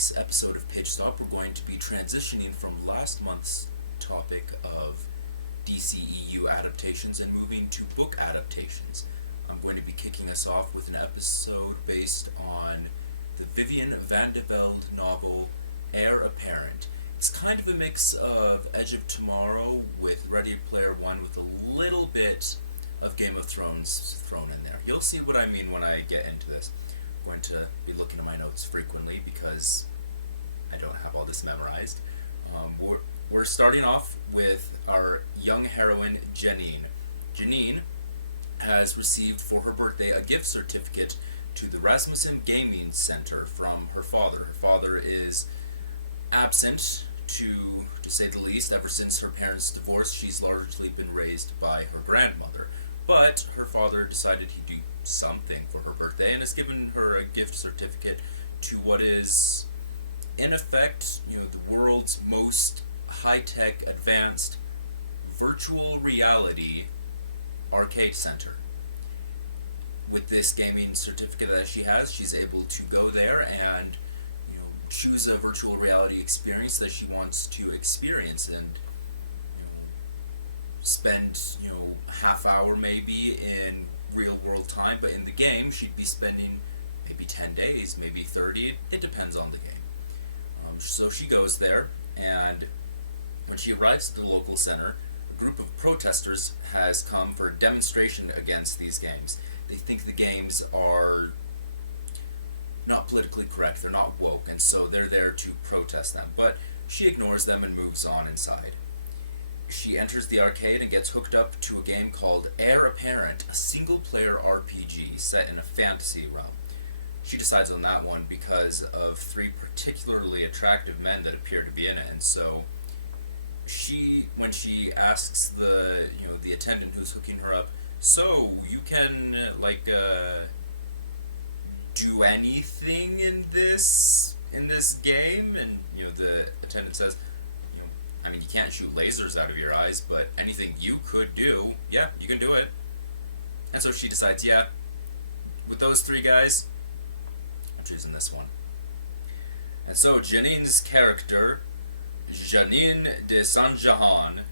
week's episode of Pitch Stop, we're going to be transitioning from last month's topic of DCEU adaptations and moving to book adaptations. I'm going to be kicking us off with an episode based on the Vivian van de Velde novel Heir Apparent. It's kind of a mix of Edge of Tomorrow with Ready Player One with a little bit of Game of Thrones thrown in there. You'll see what I mean when I get into this. I'm going to be looking at my notes frequently because I don't have all this memorized. We're starting off with our young heroine, Janine. Janine has received for her birthday a gift certificate to the Rasmussen Gaming Center from her father. Her father is absent, to say the least. Ever since her parents' divorce, she's largely been raised by her grandmother. But her father decided he'd do something for her birthday and has given her a gift certificate to what is, in effect, the world's most high-tech, advanced virtual reality arcade center. With this gaming certificate that she has, she's able to go there and choose a virtual reality experience that she wants to experience and spend half hour maybe in real world time, but in the game she'd be spending maybe 10 days, maybe 30. It depends on the game. So she goes there, and when she arrives at the local center, a group of protesters has come for a demonstration against these games. They think the games are not politically correct, they're not woke, and so they're there to protest them. But she ignores them and moves on inside. She enters the arcade and gets hooked up to a game called Heir Apparent, a single-player RPG set in a fantasy realm. She decides on that one because of three particularly attractive men that appear to be in it, and so when she asks the attendant who's hooking her up, so you can do anything in this game? And the attendant says, I mean, you can't shoot lasers out of your eyes, but anything you could do, yeah, you can do it. And so she decides, yeah, with those three guys, I'm choosing this one. And so Janine's character, Janine de Saint-Jahan,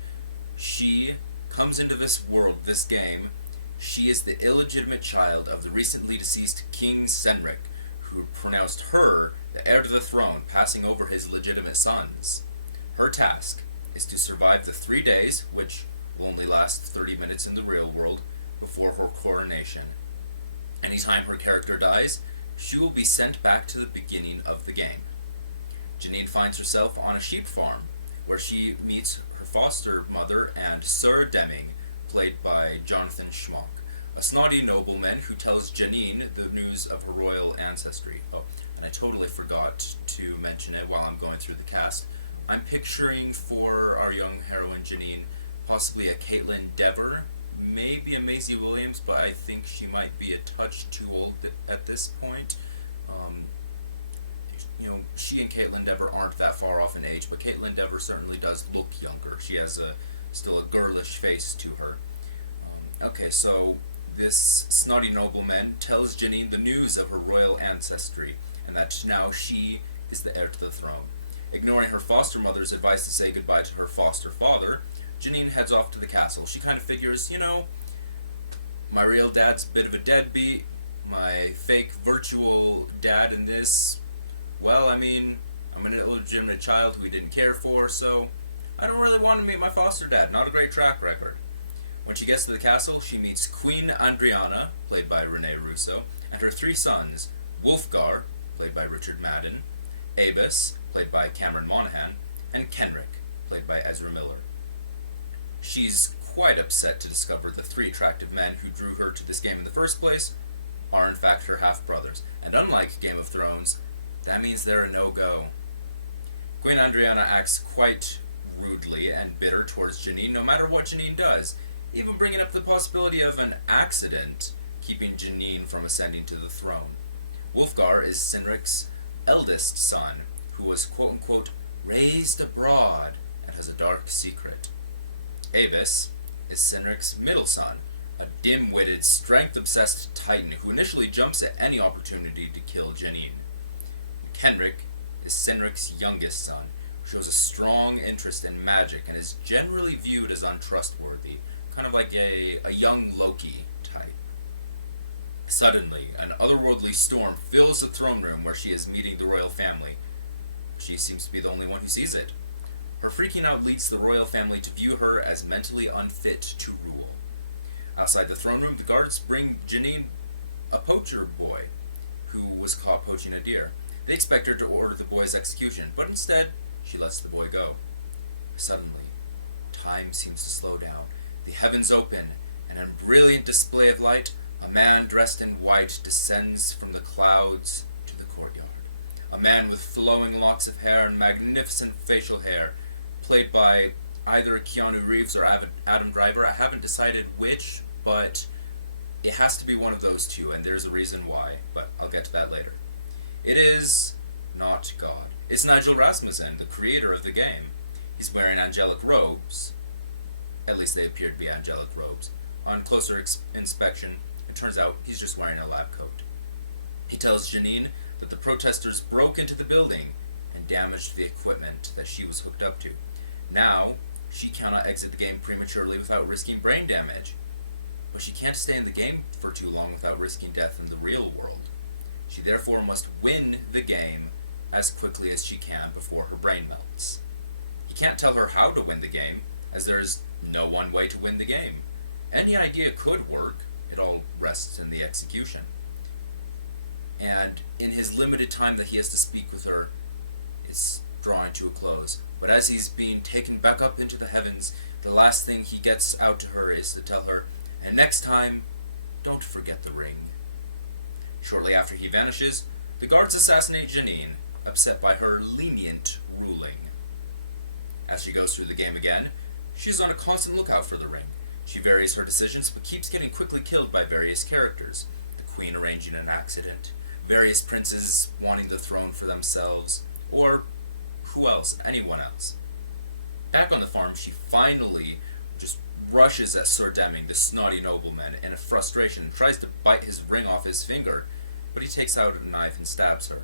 she comes into this world, this game. She is the illegitimate child of the recently deceased King Senric, who pronounced her the heir to the throne, passing over his legitimate sons. Her task is to survive the 3 days, which will only last 30 minutes in the real world, before her coronation. Anytime her character dies, she will be sent back to the beginning of the game. Janine finds herself on a sheep farm, where she meets her foster mother and Sir Deming, played by Jonathan Schmock, a snotty nobleman who tells Janine the news of her royal ancestry. Oh, and I totally forgot to mention it while I'm going through the cast. I'm picturing for our young heroine Janine possibly a Caitlin Dever, maybe a Maisie Williams, but I think she might be a touch too old at this point. She and Caitlin Dever aren't that far off in age, but Caitlin Dever certainly does look younger. She has still a girlish face to her. Okay, so this snotty nobleman tells Janine the news of her royal ancestry, and that now she is the heir to the throne. Ignoring her foster mother's advice to say goodbye to her foster father, Janine heads off to the castle. She kind of figures, my real dad's a bit of a deadbeat, my fake virtual dad in this, well, I mean, I'm an illegitimate child who he didn't care for, so I don't really want to meet my foster dad. Not a great track record. When she gets to the castle, she meets Queen Andriana, played by Rene Russo, and her three sons, Wolfgar, played by Richard Madden, Avis, played by Cameron Monaghan, and Kenrick, played by Ezra Miller. She's quite upset to discover the three attractive men who drew her to this game in the first place are in fact her half-brothers, and unlike Game of Thrones, that means they're a no-go. Queen Andriana acts quite rudely and bitter towards Janine, no matter what Janine does, even bringing up the possibility of an accident keeping Janine from ascending to the throne. Wolfgar is Cynric's eldest son, who was quote-unquote raised abroad and has a dark secret. Avis is Cynric's middle son, a dim-witted, strength-obsessed titan who initially jumps at any opportunity to kill Janine. Kenrick is Cynric's youngest son, who shows a strong interest in magic and is generally viewed as untrustworthy, kind of like a young Loki type. Suddenly, an otherworldly storm fills the throne room where she is meeting the royal family. She seems to be the only one who sees it. Her freaking out leads the royal family to view her as mentally unfit to rule. Outside the throne room, the guards bring Janine a poacher boy who was caught poaching a deer. They expect her to order the boy's execution, but instead, she lets the boy go. Suddenly, time seems to slow down. The heavens open, and in a brilliant display of light, a man dressed in white descends from the clouds to the courtyard. A man with flowing locks of hair and magnificent facial hair, played by either Keanu Reeves or Adam Driver. I haven't decided which, but it has to be one of those two, and there's a reason why, but I'll get to that later. It is not God. It's Nigel Rasmussen, the creator of the game. He's wearing angelic robes. At least they appear to be angelic robes. On closer inspection, it turns out he's just wearing a lab coat. He tells Janine that the protesters broke into the building and damaged the equipment that she was hooked up to. Now, she cannot exit the game prematurely without risking brain damage. But she can't stay in the game for too long without risking death in the real world. She therefore must win the game as quickly as she can before her brain melts. He can't tell her how to win the game, as there is no one way to win the game. Any idea could work, it all rests in the execution. And in his limited time that he has to speak with her, it's drawing to a close. But as he's being taken back up into the heavens, the last thing he gets out to her is to tell her, and next time, don't forget the ring. Shortly after he vanishes, the guards assassinate Janine, upset by her lenient ruling. As she goes through the game again, she's on a constant lookout for the ring. She varies her decisions, but keeps getting quickly killed by various characters. The queen arranging an accident, various princes wanting the throne for themselves, or who else? Anyone else. Back on the farm, she finally just rushes at Sir Deming, the snotty nobleman, in a frustration, tries to bite his ring off his finger, but he takes out a knife and stabs her.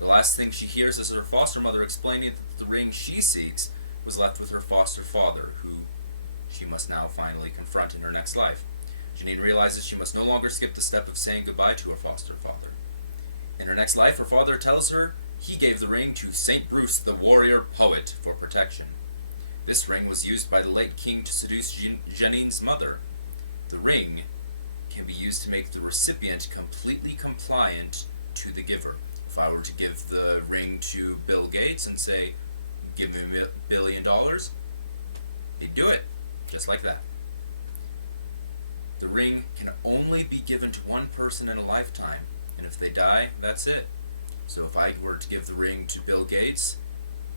The last thing she hears is her foster mother explaining that the ring she seeks was left with her foster father, who she must now finally confront in her next life. Janine realizes she must no longer skip the step of saying goodbye to her foster father. In her next life, her father tells her he gave the ring to St. Bruce, the warrior poet, for protection. This ring was used by the late king to seduce Janine's mother. The ring can be used to make the recipient completely compliant to the giver. If I were to give the ring to Bill Gates and say, give me $1 billion, he'd do it, just like that. The ring can only be given to one person in a lifetime, and if they die, that's it. So if I were to give the ring to Bill Gates,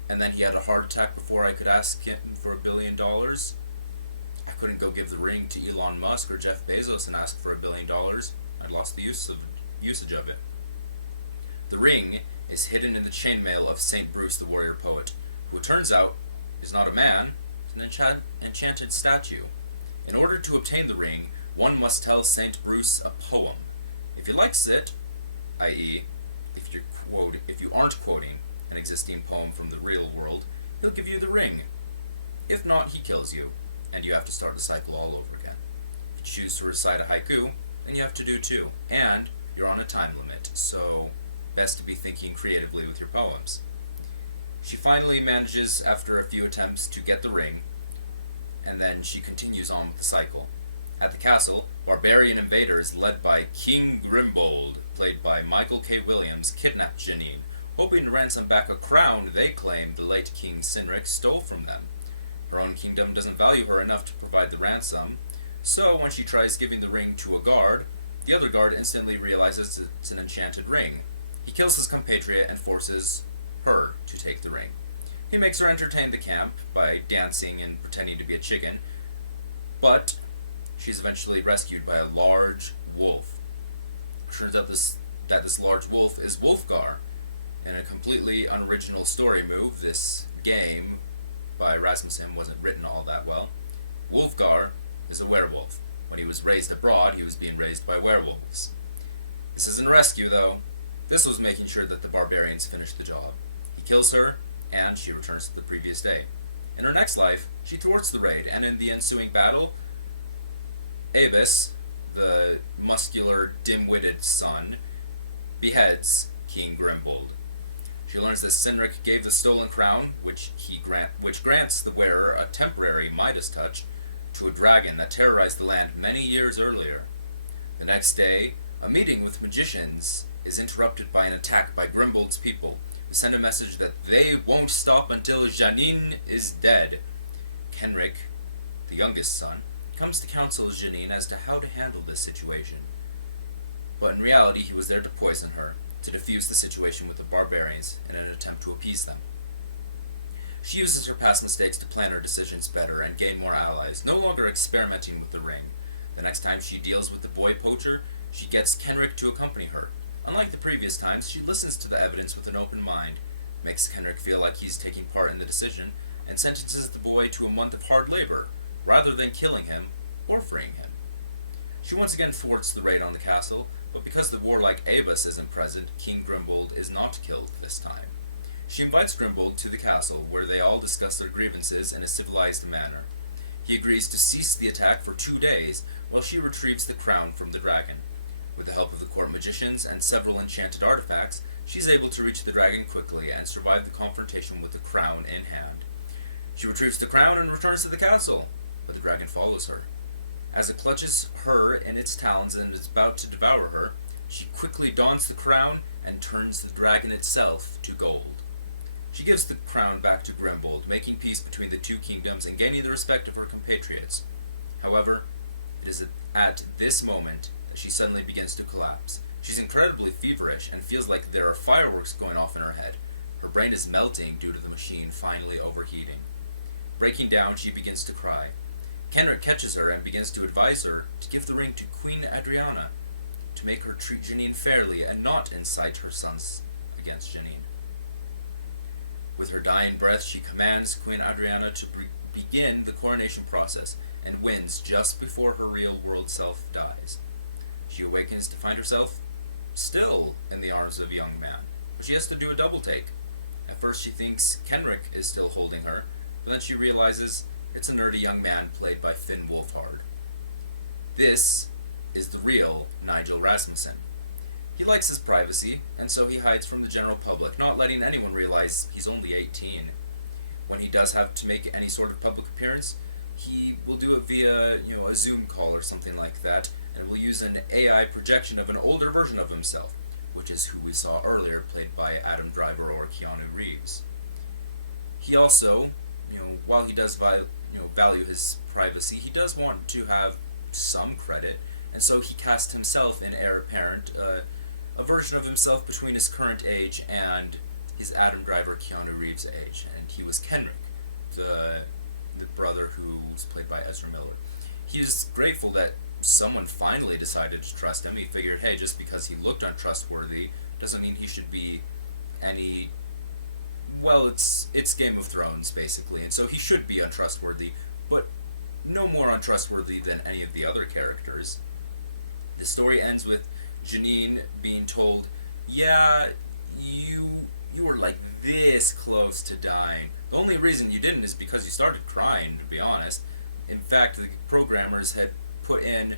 and then he had a heart attack before I could ask him for $1 billion, I couldn't go give the ring to Elon Musk or Jeff Bezos and ask for $1 billion. I'd lost the usage of it. The ring is hidden in the chainmail of St. Bruce, the warrior poet, who it turns out is not a man, it's an enchanted statue. In order to obtain the ring, one must tell St. Bruce a poem. If he likes it, i.e., if you aren't quoting an existing poem from the real world, he'll give you the ring. If not, he kills you, and you have to start the cycle all over again. If you choose to recite a haiku, then you have to do two, and you're on a time limit, so best to be thinking creatively with your poems. She finally manages, after a few attempts, to get the ring, and then she continues on with the cycle. At the castle, barbarian invaders led by King Grimbold, played by Michael K. Williams, kidnap Janine, hoping to ransom back a crown they claim the late King Cynric stole from them. Her own kingdom doesn't value her enough to provide the ransom, so when she tries giving the ring to a guard, the other guard instantly realizes it's an enchanted ring. He kills his compatriot and forces her to take the ring. He makes her entertain the camp by dancing and pretending to be a chicken, but she's eventually rescued by a large wolf. It turns out that this large wolf is Wolfgar, and a completely unoriginal story move. This game by Rasmussen wasn't written all that well. Wolfgar is a werewolf. When he was raised abroad, he was being raised by werewolves. This isn't a rescue, though. This was making sure that the barbarians finished the job. kills her, and she returns to the previous day. In her next life, she thwarts the raid, and in the ensuing battle, Aebis, the muscular, dim-witted son, beheads King Grimbold. She learns that Cynric gave the stolen crown, which grants the wearer a temporary Midas touch, to a dragon that terrorized the land many years earlier. The next day, a meeting with magicians is interrupted by an attack by Grimbold's people, who send a message that they won't stop until Janine is dead. Kenric, the youngest son, comes to counsel Janine as to how to handle this situation. But in reality, he was there to poison her, to defuse the situation with the barbarians in an attempt to appease them. She uses her past mistakes to plan her decisions better and gain more allies, no longer experimenting with the ring. The next time she deals with the boy poacher, she gets Kenric to accompany her. Unlike the previous times, she listens to the evidence with an open mind, makes Kenric feel like he's taking part in the decision, and sentences the boy to a month of hard labor, rather than killing him or freeing him. She once again thwarts the raid on the castle, but because the warlike Aebis isn't present, King Grimbold is not killed this time. She invites Grimbold to the castle, where they all discuss their grievances in a civilized manner. He agrees to cease the attack for 2 days, while she retrieves the crown from the dragon. With the help of the court magicians and several enchanted artifacts, she's able to reach the dragon quickly and survive the confrontation with the crown in hand. She retrieves the crown and returns to the castle, but the dragon follows her. As it clutches her in its talons and is about to devour her, she quickly dons the crown and turns the dragon itself to gold. She gives the crown back to Grimbold, making peace between the two kingdoms and gaining the respect of her compatriots. However, it is at this moment that she suddenly begins to collapse. She's incredibly feverish and feels like there are fireworks going off in her head. Her brain is melting due to the machine finally overheating. Breaking down, she begins to cry. Kenric catches her and begins to advise her to give the ring to Queen Adriana, to make her treat Janine fairly and not incite her sons against Janine. With her dying breath, she commands Queen Adriana to begin the coronation process, and wins just before her real-world self dies. She awakens to find herself still in the arms of a young man, but she has to do a double take. At first she thinks Kenric is still holding her, but then she realizes it's a nerdy young man played by Finn Wolfhard. This is the real Nigel Rasmussen. He likes his privacy, and so he hides from the general public, not letting anyone realize he's only 18. When he does have to make any sort of public appearance, he will do it via, a Zoom call or something like that, and will use an AI projection of an older version of himself, which is who we saw earlier, played by Adam Driver or Keanu Reeves. He also, while he does value his privacy, he does want to have some credit, and so he cast himself in Heir Apparent, a version of himself between his current age and his Adam Driver Keanu Reeves age, and he was Kenric, the brother who was played by Ezra Miller. He is grateful that someone finally decided to trust him. He figured, hey, just because he looked untrustworthy doesn't mean he should be any... Well, it's Game of Thrones, basically, and so he should be untrustworthy, but no more untrustworthy than any of the other characters. The story ends with Janine being told, yeah, you were like this close to dying. The only reason you didn't is because you started crying, to be honest. In fact, the programmers had put in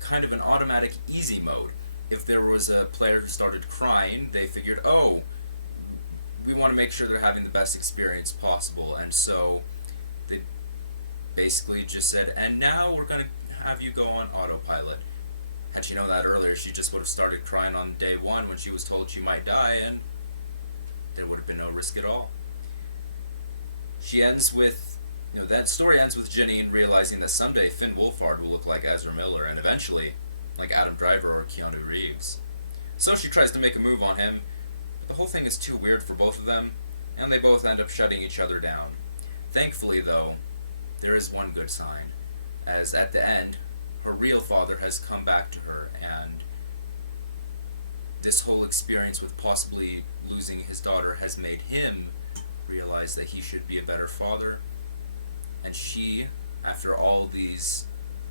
kind of an automatic easy mode. If there was a player who started crying, they figured, oh, we want to make sure they're having the best experience possible, and so they basically just said, and now we're going to have you go on autopilot. Had she known that earlier, she just would have started crying on day one when she was told she might die, and there would have been no risk at all. She ends with, that story ends with Janine realizing that someday Finn Wolfhard will look like Ezra Miller, and eventually, like Adam Driver or Keanu Reeves. So she tries to make a move on him, but the whole thing is too weird for both of them, and they both end up shutting each other down. Thankfully, though, there is one good sign, as at the end, her real father has come back to her, and this whole experience with possibly losing his daughter has made him realize that he should be a better father, and she, after all these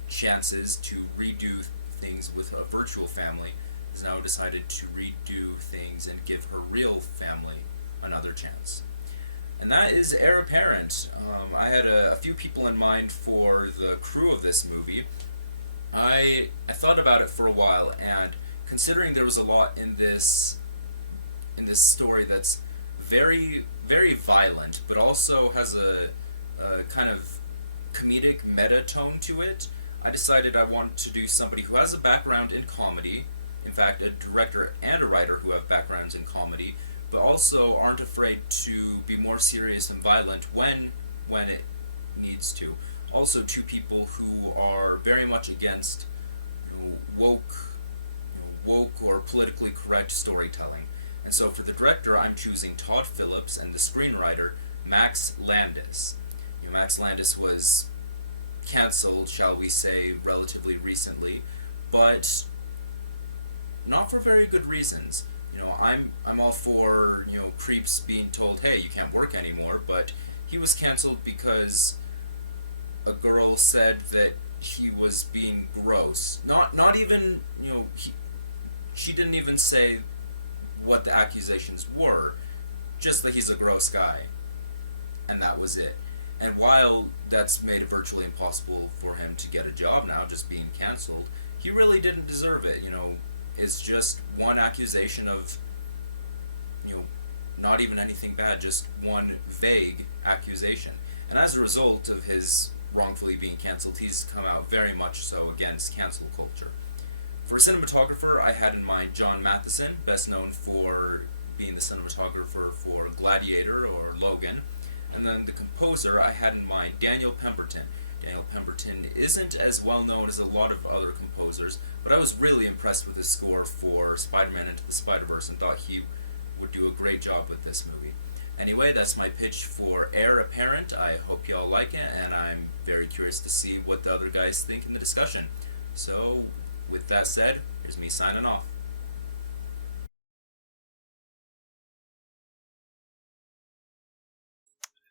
chances to redo things with a virtual family, has now decided to redo things and give her real family a another chance. And that is Heir Apparent. I had a few people in mind for the crew of this movie. I thought about it for a while, and considering there was a lot in this story that's very violent, but also has a kind of comedic meta tone to it, I decided I wanted to do somebody who has a background in comedy. In fact, a director and a writer who have backgrounds in comedy, but also aren't afraid to be more serious and violent when it needs to. Also, two people who are very much against woke or politically correct storytelling. And so, for the director, I'm choosing Todd Phillips, and the screenwriter Max Landis. Max Landis was canceled, shall we say, relatively recently, but not for very good reasons. I'm all for creeps being told, hey, you can't work anymore, but he was canceled because a girl said that he was being gross. Not even she didn't even say what the accusations were, just that he's a gross guy, and that was it. And while that's made it virtually impossible for him to get a job now, just being canceled, he really didn't deserve it. It's just one accusation of, not even anything bad, just one vague accusation. And as a result of his wrongfully being canceled, he's come out very much so against cancel culture. For a cinematographer, I had in mind John Matheson, best known for being the cinematographer for Gladiator or Logan. And then the composer, I had in mind Daniel Pemberton. Daniel Pemberton isn't as well known as a lot of other composers, but I was really impressed with his score for Spider-Man Into the Spider-Verse and thought he would do a great job with this movie. Anyway, that's my pitch for Heir Apparent. I hope you all like it, and I'm very curious to see what the other guys think in the discussion. So, with that said, here's me signing off.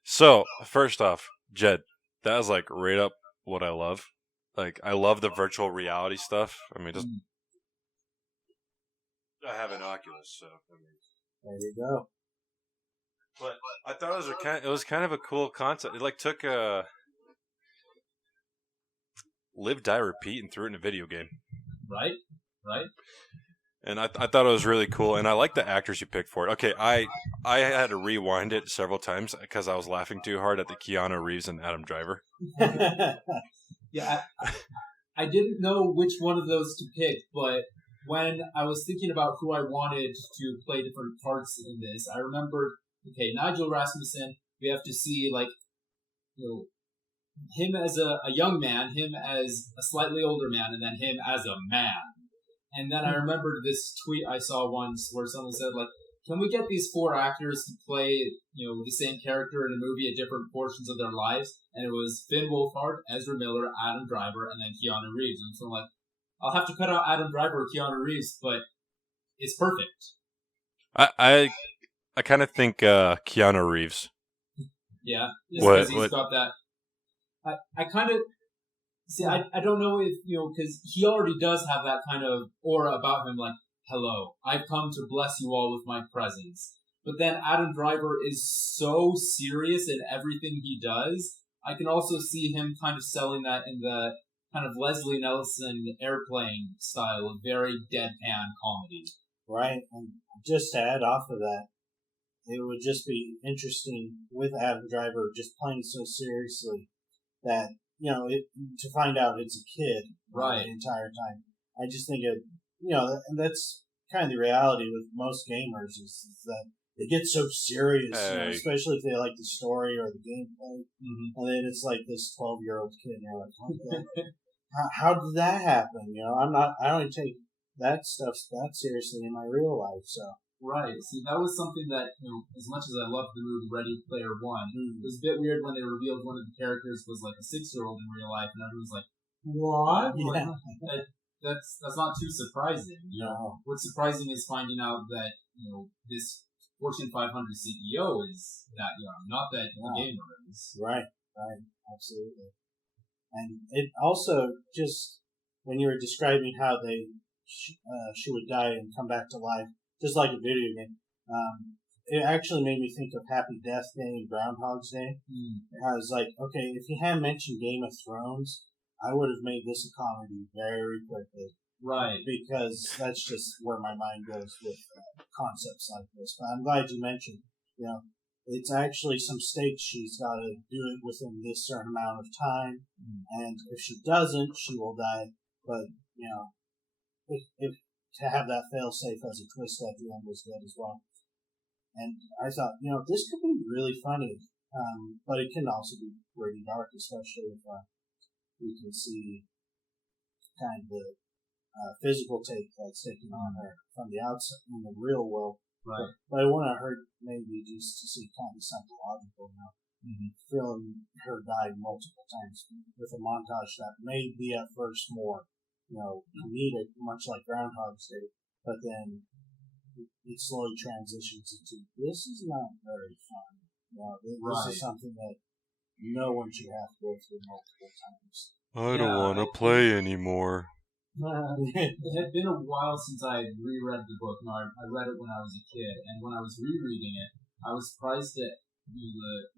So, first off, Jed, that was like right up what I love. Like, I love the virtual reality stuff. I mean, just I have an Oculus, so I mean, there you go. But I thought it was kind of a cool concept. It like took a live, die, repeat, and threw it in a video game. Right. And I thought it was really cool, and I like the actors you picked for it. Okay, I had to rewind it several times because I was laughing too hard at the Keanu Reeves and Adam Driver. Yeah, I didn't know which one of those to pick, but when I was thinking about who I wanted to play different parts in this, I remembered, okay, Nigel Rasmussen, we have to see, him as a young man, him as a slightly older man, and then him as a man. And then I remembered this tweet I saw once where someone said, can we get these four actors to play, the same character in a movie at different portions of their lives? And it was Finn Wolfhard, Ezra Miller, Adam Driver, and then Keanu Reeves. And so I'll have to cut out Adam Driver or Keanu Reeves, but it's perfect. I kind of think Keanu Reeves. Yeah, just because he's got that. I kind of see. I don't know if because he already does have that kind of aura about him, like, hello, I've come to bless you all with my presence. But then Adam Driver is so serious in everything he does. I can also see him kind of selling that in the kind of Leslie Nelson Airplane style of very deadpan comedy. Right, and just to add off of that, it would just be interesting with Adam Driver just playing so seriously that, to find out it's a kid right the entire time. I just think that's kind of the reality with most gamers is that they get so serious, especially if they like the story or the gameplay, and then it's like this 12-year-old kid, and you're like, how did that happen? I don't take that stuff that seriously in my real life, so. Right. See, that was something that, as much as I loved the movie Ready Player One, it was a bit weird when they revealed one of the characters was like a 6-year-old in real life, and everyone's like, what? Yeah. That's not too surprising. No. What's surprising is finding out that, this Fortune 500 CEO is that young, not that the gamer is. Right, absolutely. And it also just, when you were describing how she would die and come back to life, just like a video game, it actually made me think of Happy Death Day and Groundhog's Day. I was like, okay, if you hadn't mentioned Game of Thrones, I would have made this a comedy very quickly. Right. Because that's just where my mind goes with concepts like this. But I'm glad you mentioned, it's actually some stakes. She's got to do it within this certain amount of time. And if she doesn't, she will die. But, if to have that fail-safe as a twist at the end was good as well. And I thought, this could be really funny. But it can also be pretty dark, especially if we can see kind of the physical take that's taken on her from the outside in the real world. Right. But I want her maybe just to see kind of psychological now. Feeling her die multiple times with a montage that may be at first more, comedic, much like Groundhog's Day, but then it slowly transitions into this is not very fun. This is something that no one should have to go through multiple times. I don't want to play anymore. It had been a while since I had reread the book. I read it when I was a kid, and when I was rereading it, I was surprised at the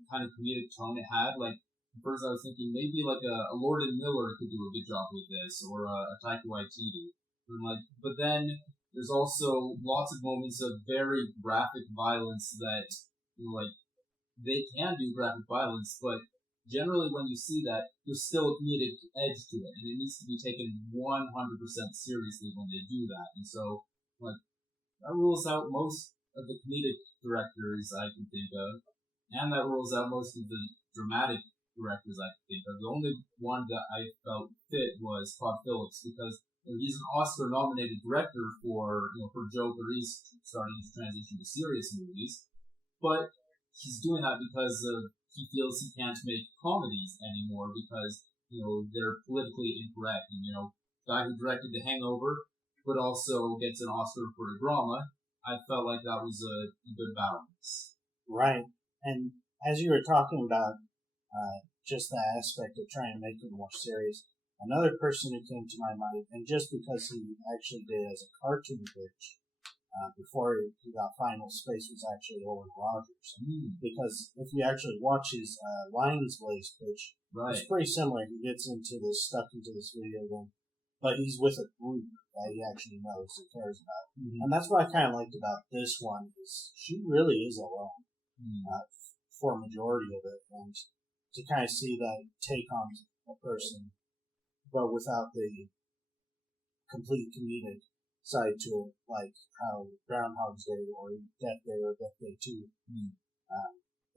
kind of comedic tone it had. Like, at first I was thinking maybe like a Lord and Miller could do a good job with this, or a Taika Waititi. But then there's also lots of moments of very graphic violence that, they can do graphic violence, but generally when you see that, there's still a comedic edge to it, and it needs to be taken 100% seriously when they do that. And so, that rules out most of the comedic directors I can think of, and that rules out most of the dramatic directors I can think of. The only one that I felt fit was Todd Phillips, because he's an Oscar-nominated director for Joker. He's starting to transition to serious movies, but he's doing that because he feels he can't make comedies anymore because they're politically incorrect. And guy who directed The Hangover, but also gets an Oscar for a drama. I felt like that was a good balance. Right, and as you were talking about just that aspect of trying to make it more serious, another person who came to my mind, and just because he actually did as a cartoon pitch before he got Final Space, was actually Owen Rogers. Because if you actually watch his Lions Blaze pitch, it's pretty similar. He gets stuck into this video game, but he's with a group that he actually knows and cares about. And that's what I kind of liked about this one, is she really is alone for a majority of it, and to kind of see that take on a person, but without the complete comedic side to it, like how Groundhog's Day or Death Day or Death Day 2,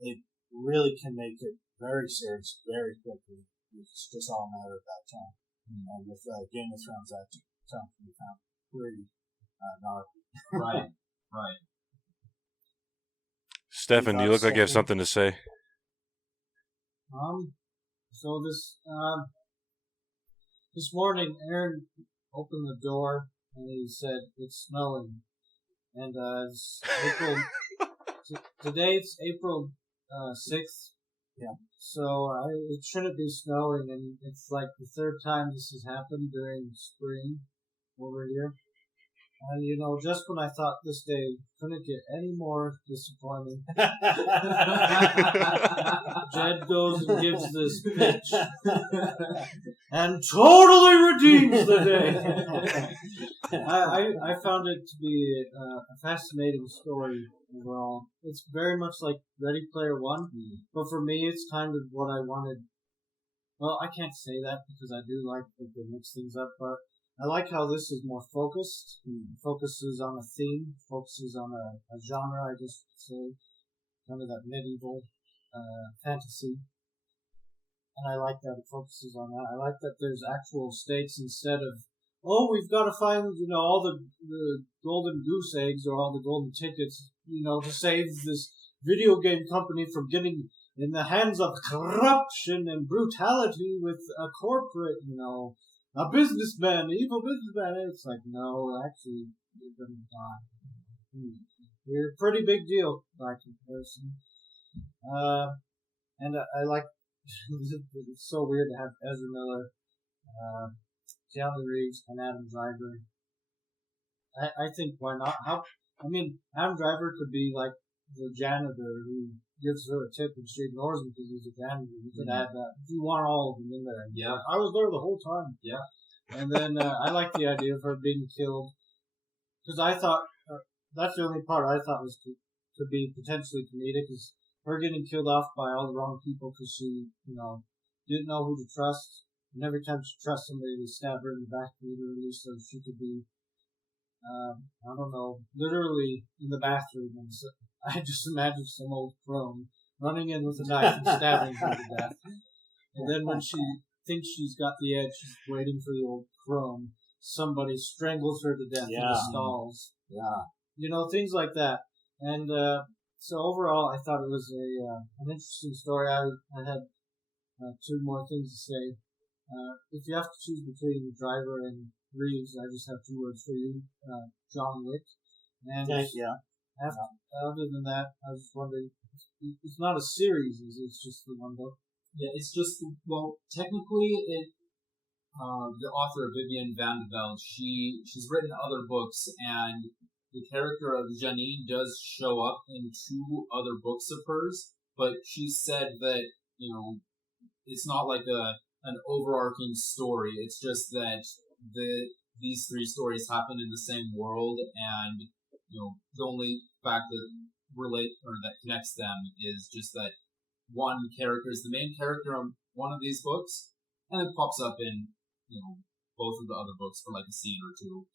it really can make it very serious very quickly. It's just all a matter of that time. And with Game of Thrones, that time can be found pretty gnarly. Right. Stefan, you look like you have something to say. So this morning, Aaron opened the door and he said it's snowing, and it's April. Today it's April 6th. Yeah. So it shouldn't be snowing, and it's like the third time this has happened during spring over here. And just when I thought this day couldn't get any more disappointing, Jed goes and gives this pitch and totally redeems the day. I found it to be a fascinating story overall. It's very much like Ready Player One, but for me it's kind of what I wanted. Well, I can't say that because I do like that they mix things up, but I like how this is more focused. Focuses on a theme, focuses on a genre, I guess you could say. Kind of that medieval fantasy. And I like that it focuses on that. I like that there's actual stakes instead of, we've got to find, all the golden goose eggs or all the golden tickets, to save this video game company from getting in the hands of corruption and brutality with a corporate, a businessman, an evil businessman. And it's like, no, actually, you're going to die. You're a pretty big deal by comparison. And I like, it's so weird to have Ezra Miller, Keanu Reeves, and Adam Driver. I think why not? Adam Driver could be like the janitor who gives her a tip and she ignores him because he's a janitor. You could add that. You want all of them in there. Yeah. I was there the whole time. Yeah. And then I like the idea of her being killed because I thought that's the only part I thought was could be potentially comedic is her getting killed off by all the wrong people because she, didn't know who to trust. And every time she trusts somebody, they stab her in the back immediately so she could be, I don't know, literally in the bathroom. And so I just imagine some old crone running in with a knife and stabbing her to death. And then when she thinks she's got the edge, she's waiting for the old crone. Somebody strangles her to death in the stalls. Yeah. Things like that. And so overall, I thought it was an interesting story. I had two more things to say. If you have to choose between Driver and Reeves, I just have two words for you: John Wick. And other than that, I was just wondering, it's not a series, is it? It's just the one book? Yeah, it's just, well, technically, the author, Vivian van de Velde, she's written other books, and the character of Janine does show up in two other books of hers, but she said that, it's not like an overarching story. It's just that these three stories happen in the same world, and the only fact that connects them is just that one character is the main character on one of these books, and it pops up in both of the other books for like a scene or two.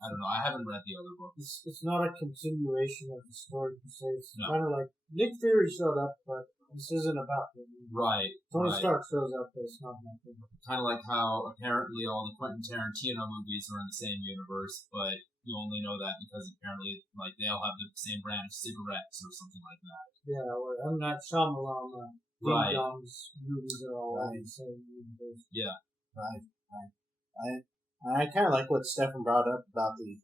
I don't know. I haven't read the other books. It's not a continuation of the story per se. It's No. kind of like Nick Fury showed up, but this isn't about him. Right. Tony Stark shows up, but it's not about him. Kind of like how apparently all the Quentin Tarantino movies are in the same universe, but you only know that because apparently like they all have the same brand of cigarettes or something like that. Yeah, or M. Night Shyamalan, Right. Dong's movies are all in the same universe. Yeah. Right. I kind of like what Stefan brought up about the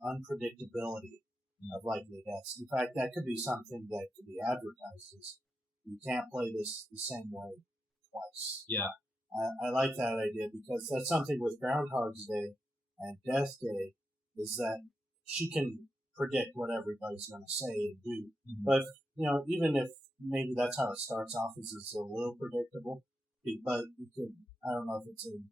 unpredictability of likely deaths. In fact, that could be something that could be advertised as you can't play this the same way twice. Yeah. I like that idea because that's something with Groundhog's Day and Death Day is that she can predict what everybody's going to say and do. Mm-hmm. But, even if maybe that's how it starts off, is it's a little predictable, but you could, I don't know if it's in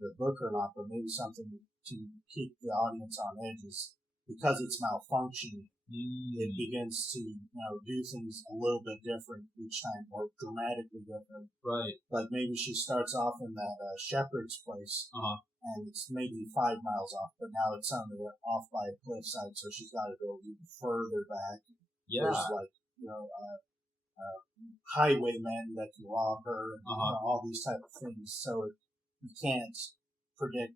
the book or not, but maybe something to keep the audience on edge is because it's malfunctioning, it begins to do things a little bit different each time, or dramatically different. Right. Like maybe she starts off in that shepherd's place, and it's maybe 5 miles off, but now it's suddenly off by a cliffside, so she's got to go even further back. Yeah. There's like highwaymen that can rob her, and all these type of things. So you can't predict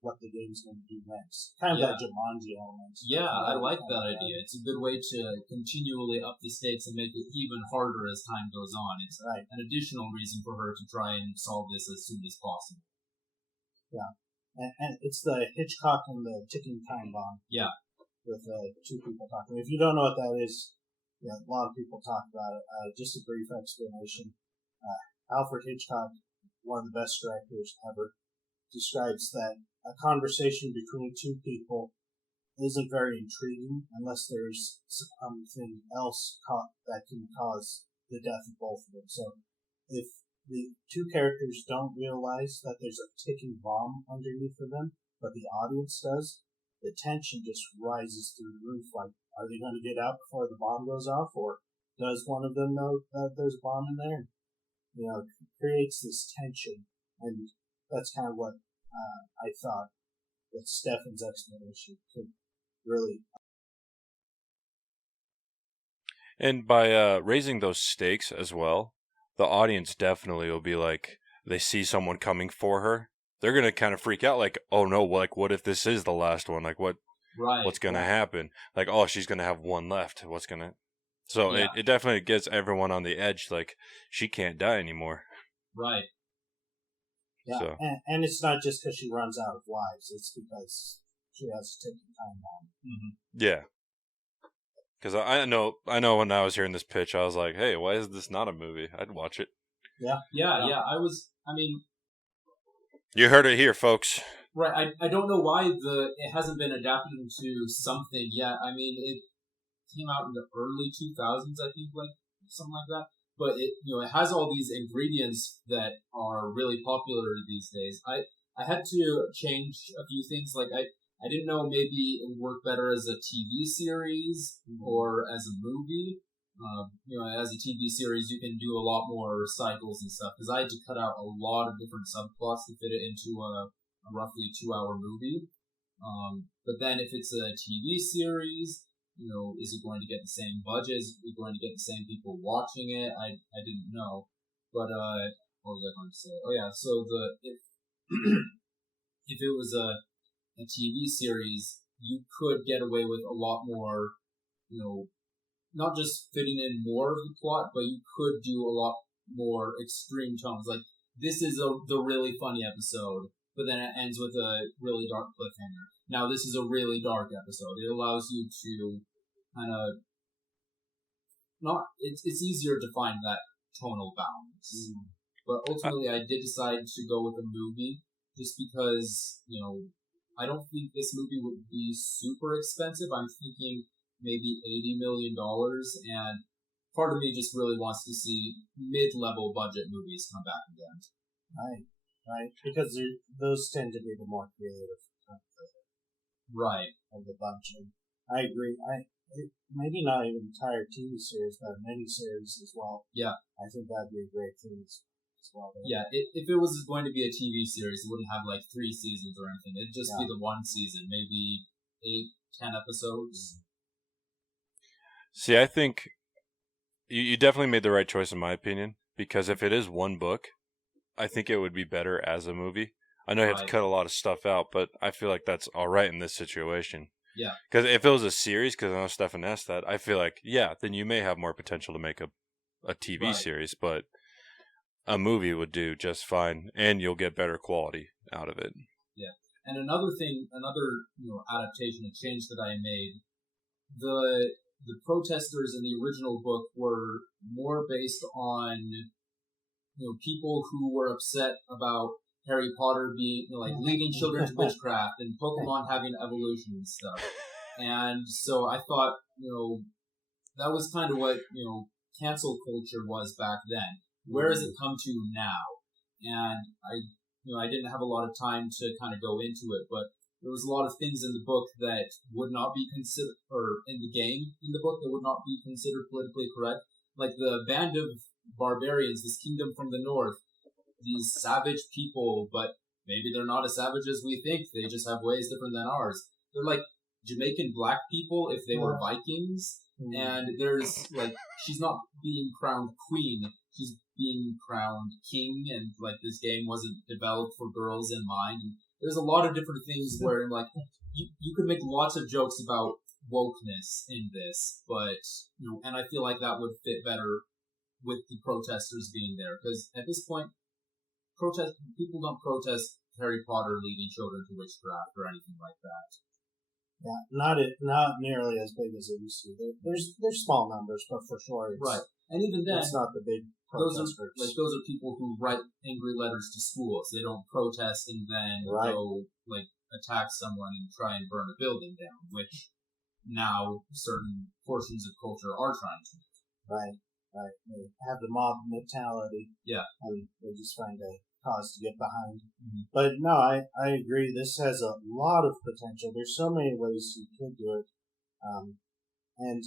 what the game's going to do next. Kind of that Jumanji element. Yeah, I like that idea. It's a good way to continually up the stakes and make it even harder as time goes on. It's an additional reason for her to try and solve this as soon as possible. Yeah. And it's the Hitchcock and the ticking time bomb. Yeah. With two people talking. If you don't know what that is, a lot of people talk about it. Just a brief explanation. Alfred Hitchcock, one of the best directors ever, describes that a conversation between two people isn't very intriguing unless there's something else that can cause the death of both of them. So if the two characters don't realize that there's a ticking bomb underneath of them, but the audience does, the tension just rises through the roof. Like, are they going to get out before the bomb goes off, or does one of them know that there's a bomb in there? It creates this tension, and that's kind of what I thought that Stefan's explanation could really. And by raising those stakes as well, the audience definitely will be like, they see someone coming for her. They're going to kind of freak out, like, oh no, like, what if this is the last one? Like, what's going to happen? Like, oh, she's going to have one left. So it definitely gets everyone on the edge, like, she can't die anymore. Right. Yeah, so. And it's not just because she runs out of lives. It's because she has a ticking time bomb. Mm-hmm. Yeah. Because I know when I was hearing this pitch, I was like, hey, why is this not a movie? I'd watch it. Yeah. You heard it here, folks. Right. I don't know why it hasn't been adapted into something yet. I mean, came out in the early 2000s, I think, like something like that. But it it has all these ingredients that are really popular these days. I had to change a few things. Like I didn't know maybe it would work better as a TV series or as a movie. As a TV series, you can do a lot more cycles and stuff. Because I had to cut out a lot of different subplots to fit it into a roughly 2-hour movie. But then if it's a TV series, is it going to get the same budget? Is it going to get the same people watching it? I didn't know. But what was I going to say? Oh yeah, so if it was a TV series, you could get away with a lot more, not just fitting in more of the plot, but you could do a lot more extreme tones. Like, this is the really funny episode, but then it ends with a really dark cliffhanger. Now, this is a really dark episode. It allows you to kind of it's easier to find that tonal balance. But ultimately, I did decide to go with a movie just because, I don't think this movie would be super expensive. I'm thinking maybe $80 million, and part of me just really wants to see mid-level budget movies come back again. Right, because those tend to be the more creative of the bunch. And I agree. Maybe not even entire TV series, but a miniseries as well. Yeah, I think that'd be a great thing as well. Yeah, if it was going to be a TV series, it wouldn't have like 3 seasons or anything. It'd just be the one season, maybe 8-10 episodes. See, I think you definitely made the right choice in my opinion, because if it is one book, I think it would be better as a movie. I know you have to cut a lot of stuff out, but I feel like that's all right in this situation. Yeah. Because if it was a series, because I know Stefan asked that, I feel like, then you may have more potential to make a TV series, but a movie would do just fine, and you'll get better quality out of it. Yeah. And another adaptation, a change that I made, the protesters in the original book were more based on people who were upset about Harry Potter being leading children to witchcraft and Pokemon having evolution and stuff. And so I thought that was kind of what cancel culture was back then. Where has it come to now? And I didn't have a lot of time to kind of go into it, but there was a lot of things in the book that would not be considered, or in the game in the book that would not be considered politically correct. Like the band of barbarians, this kingdom from the north, these savage people, but maybe they're not as savage as we think. They just have ways different than ours. They're like Jamaican black people if they were Vikings. And there's she's not being crowned queen, she's being crowned king, and this game wasn't developed for girls in mind. And there's a lot of different things where you could make lots of jokes about wokeness in this, but and I feel like that would fit better with the protesters being there, because at this point, people don't protest Harry Potter leading children to witchcraft or anything like that. Yeah, not nearly as big as it used to. There's small numbers, but for sure, right. And even then, it's not the big protest groups. Those are people who write angry letters to schools. They don't protest and then go attack someone and try and burn a building down, which now certain portions of culture are trying to do. Right. They have the mob mentality. Yeah. And they just find a cause to get behind. Mm-hmm. But no, I agree. This has a lot of potential. There's so many ways you could do it. And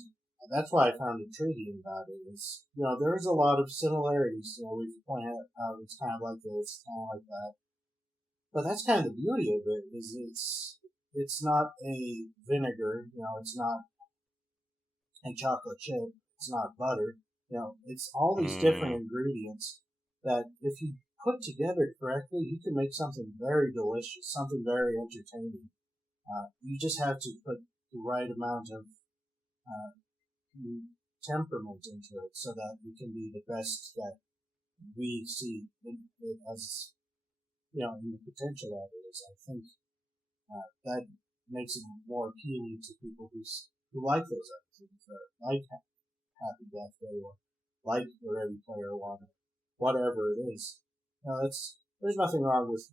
that's why I found intriguing about it is, there's a lot of similarities. We've pointed out it's kind of like this, kind of like that. But that's kind of the beauty of it, is it's not a vinegar, it's not a chocolate chip, it's not butter. It's all these different ingredients that if you put together correctly, you can make something very delicious, something very entertaining. You just have to put the right amount of temperament into it so that it can be the best that we see it as, in the potential that it is. I think that makes it more appealing to people who like those other things, like Happy Death Day or like Ready Player One, whatever it is. There's nothing wrong with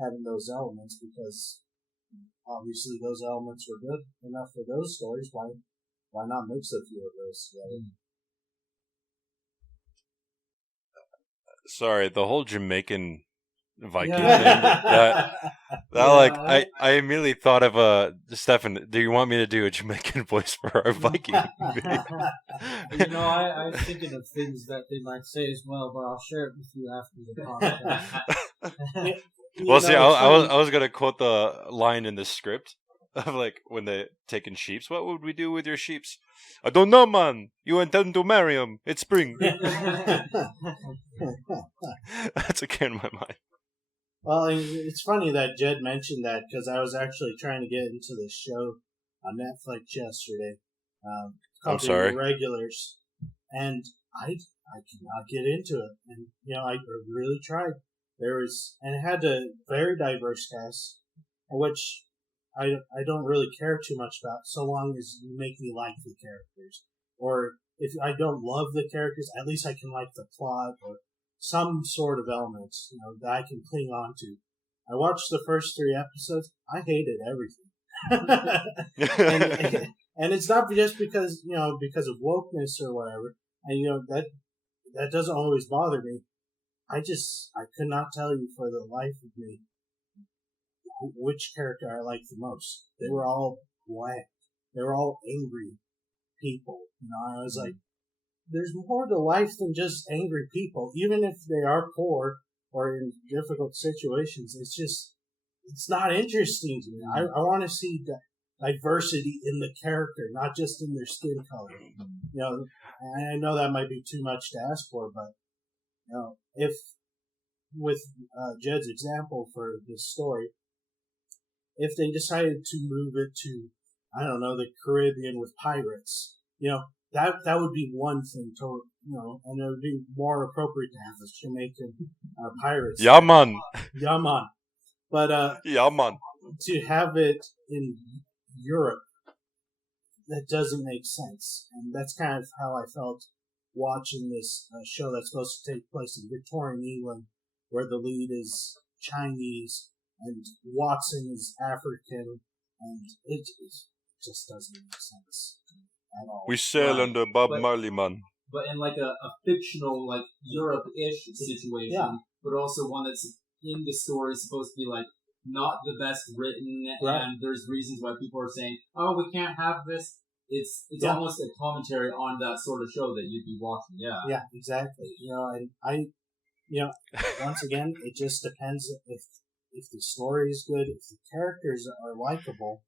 having those elements, because obviously those elements were good enough for those stories. Why why not mix a few of those together? Sorry, the whole Jamaican Viking thing. Yeah. Like I immediately thought of Stefan. Do you want me to do a Jamaican voice for our Viking? I'm thinking of things that they might say as well, but I'll share it with you after the podcast. Well, see, I was gonna quote the line in the script of like when they taking sheeps. What would we do with your sheeps? I don't know, man. You intend to marry them? It's spring. That's again in my mind. Well, it's funny that Jed mentioned that because I was actually trying to get into this show on Netflix yesterday. I'm sorry. The Irregulars, and I could not get into it, and I really tried. And it had a very diverse cast, which I don't really care too much about, so long as you make me like the characters. Or if I don't love the characters, at least I can like the plot or some sort of elements, that I can cling on to. I watched the first 3 episodes. I hated everything. and it's not just because of wokeness or whatever. And that doesn't always bother me. I could not tell you for the life of me which character I liked the most. They were all bland. They were all angry people. I was like, there's more to life than just angry people. Even if they are poor or in difficult situations, it's not interesting to me. I want to see diversity in the character, not just in their skin color. I know that might be too much to ask for, but if with Jed's example for this story, if they decided to move it to, I don't know, the Caribbean with pirates, that would be one thing, and it would be more appropriate to have the Jamaican pirates. Yeah, man. Yeah, man. But yeah, man. To have it in Europe, that doesn't make sense, and that's kind of how I felt watching this show that's supposed to take place in Victorian England, where the lead is Chinese and Watson is African, and it just doesn't make sense at all. We sail under Bob Marley, man. But in like a fictional, like Europe-ish situation, but also one that's in the story supposed to be like not the best written, and there's reasons why people are saying, "Oh, we can't have this." It's almost a commentary on that sort of show that you'd be watching. Yeah, exactly. And I once again, it just depends if the story is good, if the characters are likable,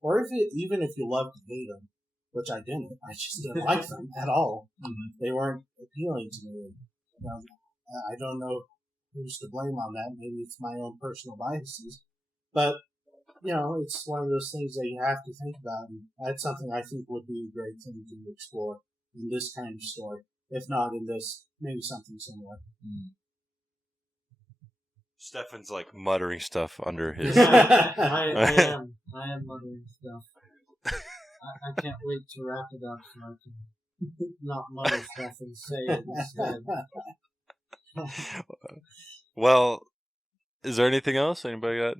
or even if you love to hate them, which I didn't. I just didn't like them at all. Mm-hmm. They weren't appealing to me. I don't know who's to blame on that. Maybe it's my own personal biases, but it's one of those things that you have to think about, and that's something I think would be a great thing to explore in this kind of story. If not in this, maybe something similar. Stefan's like muttering stuff under his. I am muttering stuff. I can't wait to wrap it up so I can not mutter stuff and say it instead. Well, is there anything else? Anybody got?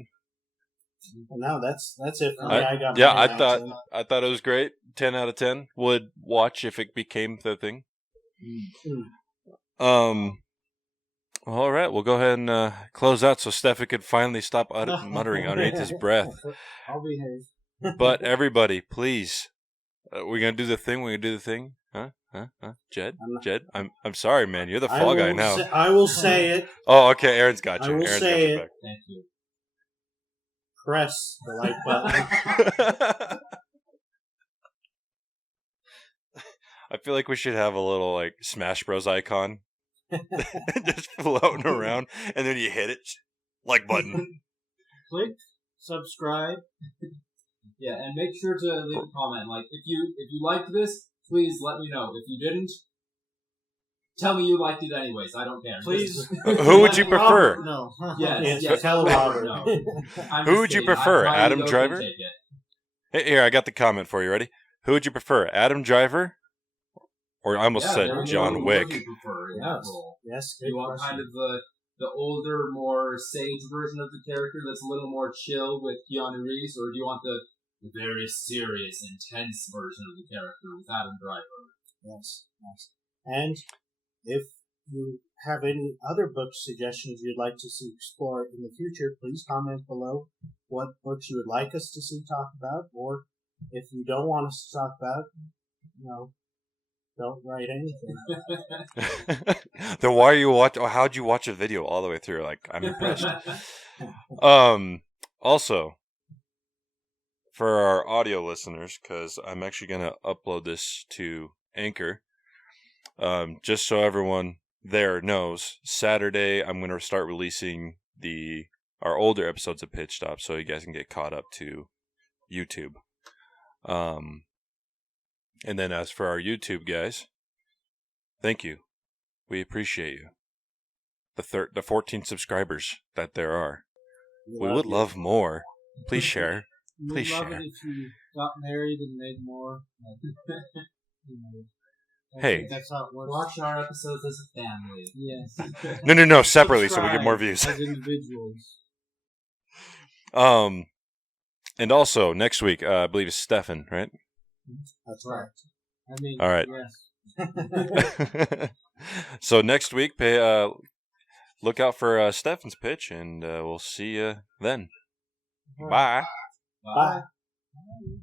No, that's it for me. I thought it was great. 10 out of 10. Would watch if it became the thing. All right, we'll go ahead and close out so Stefan could finally stop muttering underneath his breath. I'll behave. But everybody, please, we're gonna do the thing. We're gonna do the thing. Huh? Jed? I'm sorry, man. You're the fall guy now. I will say it. Oh, okay. Aaron's got you. I will Aaron's say it. Back. Thank you. Press the like button. I feel like we should have a little like Smash Bros icon just floating around, and then you hit it, like button. Click, subscribe. Yeah, and make sure to leave a comment. Like if you liked this, please let me know. If you didn't, tell me you liked it anyways. I don't care. Please. Who would you prefer? No. Yes. Tell Robert. No. Who would you prefer? Adam Driver? Hey, here, I got the comment for you. Ready? Who would you prefer? Adam Driver? Or I almost said John Wick. Yes. Do you want kind of the older, more sage version of the character that's a little more chill with Keanu Reeves, or do you want the a very serious, intense version of the character with Adam Driver. Yes. And if you have any other book suggestions you'd like to see explored in the future, please comment below what books you would like us to see talk about, or if you don't want us to talk about, don't write anything. Then why are you how'd you watch a video all the way through? Like, I'm impressed. Also, for our audio listeners, because I'm actually going to upload this to Anchor, just so everyone there knows, Saturday I'm going to start releasing our older episodes of Pitch Stop so you guys can get caught up to YouTube. And then as for our YouTube guys, thank you. We appreciate you. The 14 subscribers that there are. We would love more. Please share. Please We'd love share. it if you got married and made more. Hey. That's how it works. Watch our episodes as a family. Yes. No, separately so we get more views. As individuals. And also next week, I believe it's Stefan, right? That's right. I mean, all right. Yes. So next week, look out for Stefan's pitch, and we'll see you then. Right. Bye. Bye. Bye.